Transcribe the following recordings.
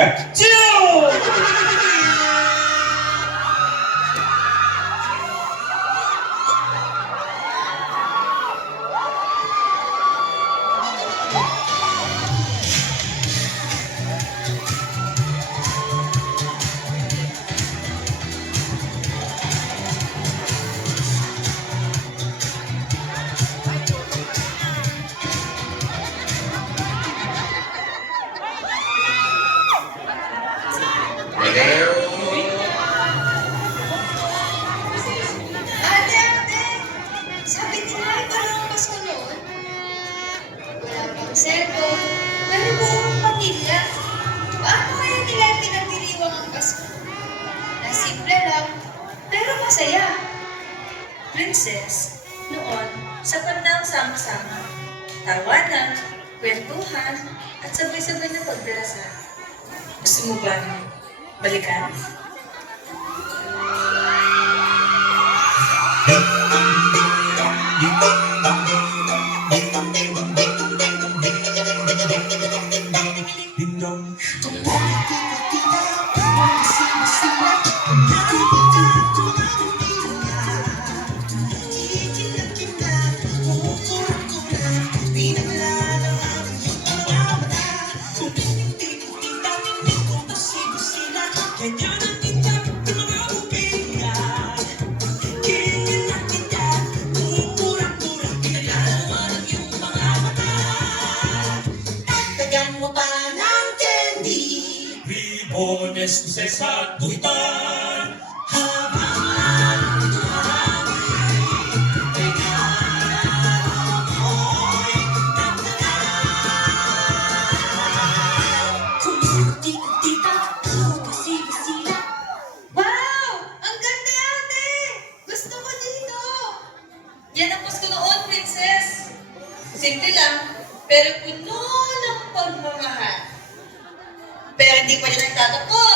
2! Ate! Sabi nila, iba lang ang Pasko noon. Wala pang cellphone, pero buong pamilya. Paano kaya nila pinagdiriwang ang Pasko? Na simple lang, pero masaya. Princess, noon, sapat na ang sama-sama. Tawanan, kwentuhan, at sabay-sabay na pagdarasal. Gusto mo ba balikan? Ribones, luces at guitar. Wow! Ang ganda, ate! Gusto ko dito! Yan ang Pasko noon, Princess. Simple lang, pero puno ng pagmamahal. Pero hindi pa yan nagtatapos.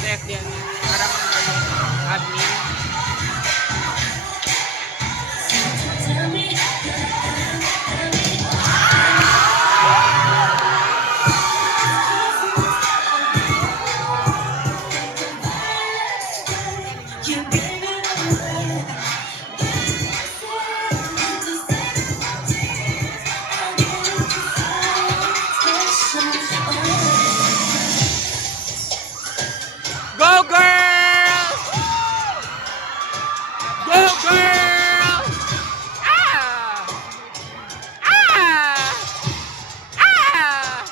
Left yan. Parang admin. Go girl! Go girl! Ah! Ah! Ah!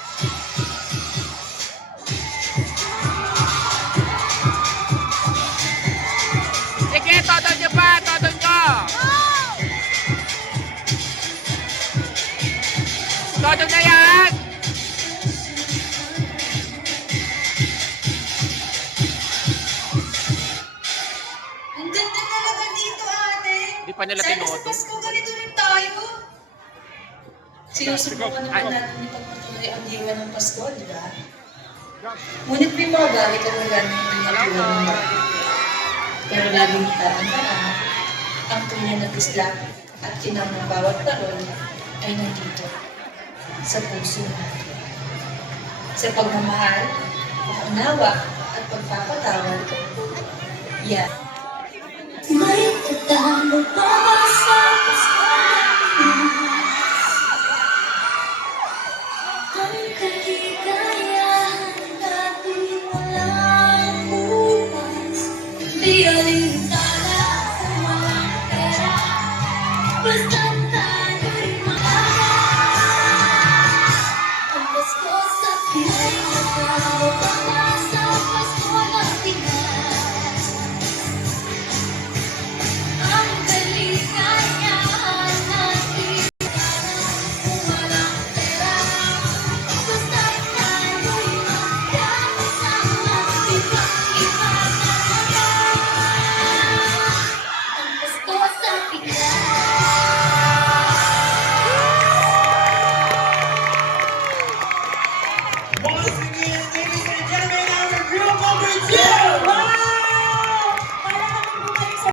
Sige, todo nyo pa! Todo nyo! Todo na yan! Ang ganda talaga dito, ate! Di pa nila Sana sa tinoto. Pasko ganito rin tayo. Sinusubukan Ay. naman natin ipagpatuloy ang diwa ng Pasko, di ba? Ngunit may mga bagay talaga na hindi natulungan. Pero laging tatandaan, ang tunay na Islam at kinang ng bawat parol ay nandito sa puso natin. Sa pagmamahal, pag-unawa at pagpapatawad, yan. May tatalo pa sa Pasko.